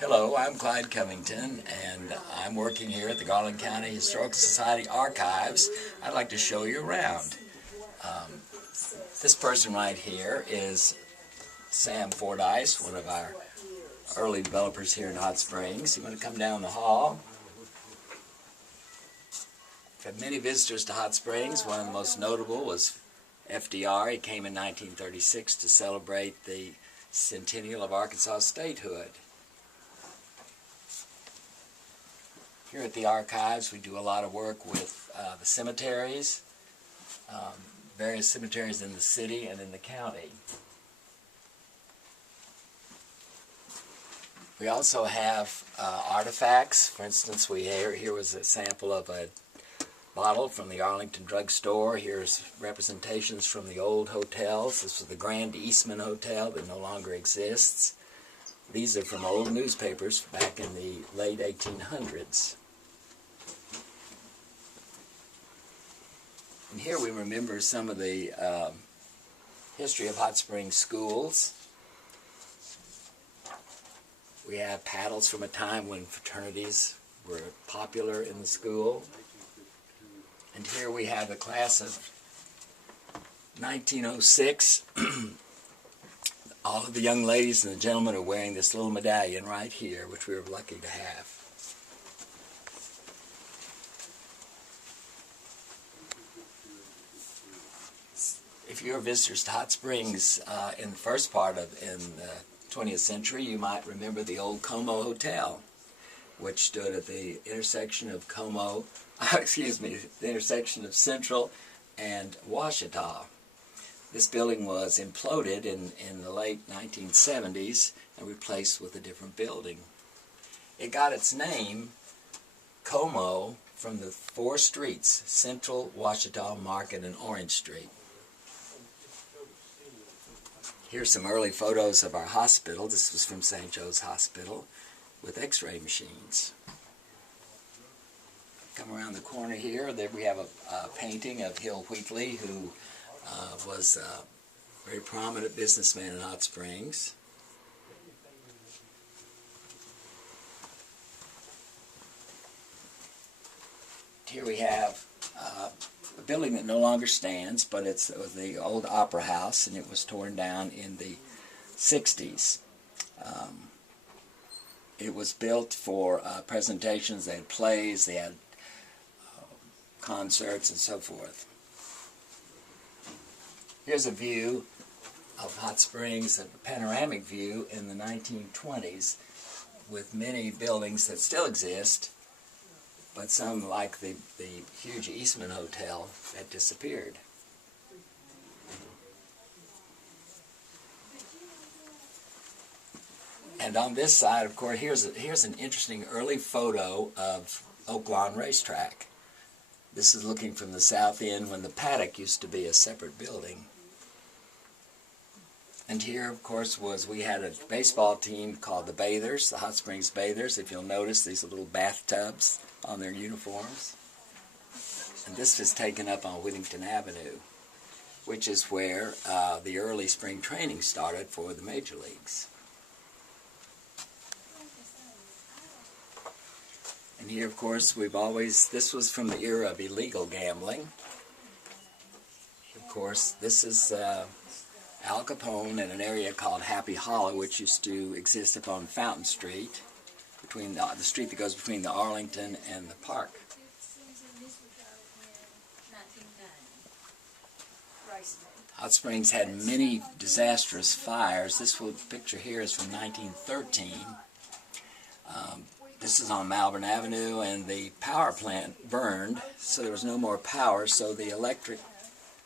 Hello, I'm Clyde Covington, and I'm working here at the Garland County Historical Society Archives. I'd like to show you around. This person right here is Sam Fordyce, one of our early developers here in Hot Springs. You want to come down the hall? We've had many visitors to Hot Springs. One of the most notable was FDR. He came in 1936 to celebrate the centennial of Arkansas statehood. Here at the archives, we do a lot of work with the cemeteries, various cemeteries in the city and in the county. We also have artifacts. For instance, here was a sample of a bottle from the Arlington drugstore. Here's representations from the old hotels. This was the Grand Eastman Hotel that no longer exists. These are from old newspapers back in the late 1800s. And here we remember some of the history of Hot Springs schools. We have paddles from a time when fraternities were popular in the school. And here we have the class of 1906. All of the young ladies and the gentlemen are wearing this little medallion right here, which we were lucky to have. If you're visitors to Hot Springs in the first part of the 20th century, you might remember the old Como Hotel, which stood at the intersection of the intersection of Central and Ouachita. This building was imploded in the late 1970s and replaced with a different building. It got its name, Como, from the four streets, Central, Ouachita, Market, and Orange Street. Here's some early photos of our hospital. This was from St. Joe's Hospital with x-ray machines. Come around the corner here, there we have a painting of Hill Wheatley, who was a very prominent businessman in Hot Springs. Here we have a building that no longer stands, but it was the old Opera House, and it was torn down in the 60s. It was built for presentations. They had plays, they had concerts, and so forth. Here's a view of Hot Springs, a panoramic view in the 1920s, with many buildings that still exist, but some, like the huge Eastman Hotel, had disappeared. And on this side, of course, here's an interesting early photo of Oak Lawn Racetrack. This is looking from the south end when the paddock used to be a separate building. And here, of course, we had a baseball team called the Bathers, the Hot Springs Bathers. If you'll notice, these little bathtubs on their uniforms. And this is taken up on Whittington Avenue, which is where the early spring training started for the major leagues. And here, of course, this was from the era of illegal gambling. Of course, this is Al Capone in an area called Happy Hollow, which used to exist upon Fountain Street, between the street that goes between the Arlington and the park. Hot Springs had many disastrous fires. This picture here is from 1913. This is on Malvern Avenue, and the power plant burned, so there was no more power, so the electric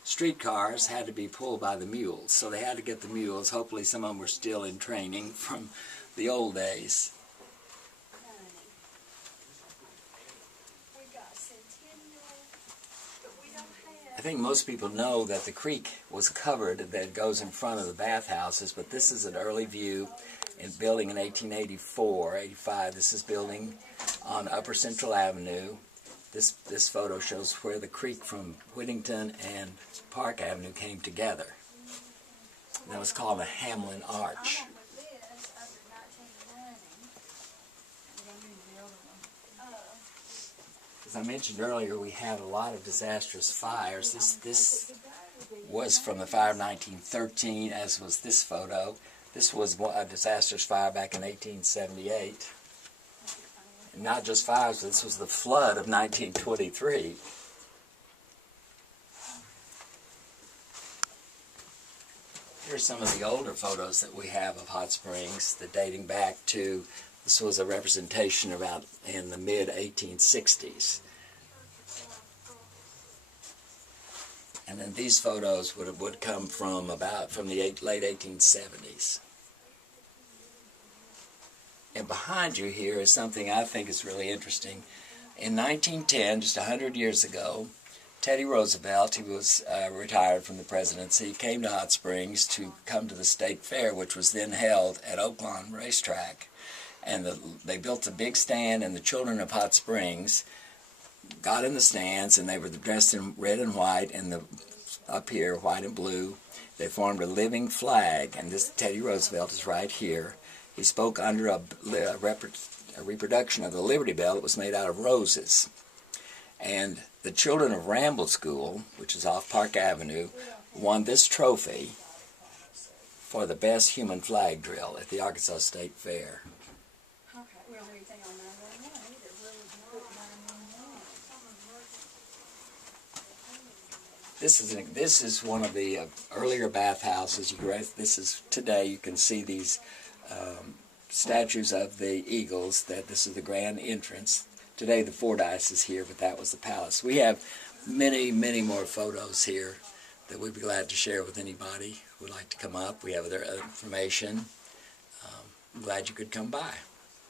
streetcars had to be pulled by the mules. So they had to get the mules. Hopefully some of them were still in training from the old days. I think most people know that the creek was covered that goes in front of the bathhouses, but this is an early view building in 1884, 85. This is building on Upper Central Avenue. This photo shows where the creek from Whittington and Park Avenue came together. That was called a Hamlin Arch. As I mentioned earlier, we had a lot of disastrous fires. This was from the fire of 1913, as was this photo. This was a disastrous fire back in 1878. And not just fires, this was the flood of 1923. Here's some of the older photos that we have of Hot Springs, that dating back to, this was a representation about in the mid-1860s. And then these photos would come from the late 1870s. And behind you here is something I think is really interesting. In 1910, just 100 years ago, Teddy Roosevelt, he was retired from the presidency, came to Hot Springs to come to the state fair, which was then held at Oaklawn Racetrack. And they built a big stand, and the children of Hot Springs got in the stands, and they were dressed in red and white, and up here, white and blue. They formed a living flag, and this Teddy Roosevelt is right here. He spoke under a reproduction of the Liberty Bell that was made out of roses. And the children of Ramble School, which is off Park Avenue, won this trophy for the best human flag drill at the Arkansas State Fair. This is one of the earlier bathhouses. Today you can see these statues of the eagles. This is the grand entrance. Today the Fordyce is here, but that was the palace. We have many, many more photos here that we'd be glad to share with anybody who would like to come up. We have other information. I'm glad you could come by.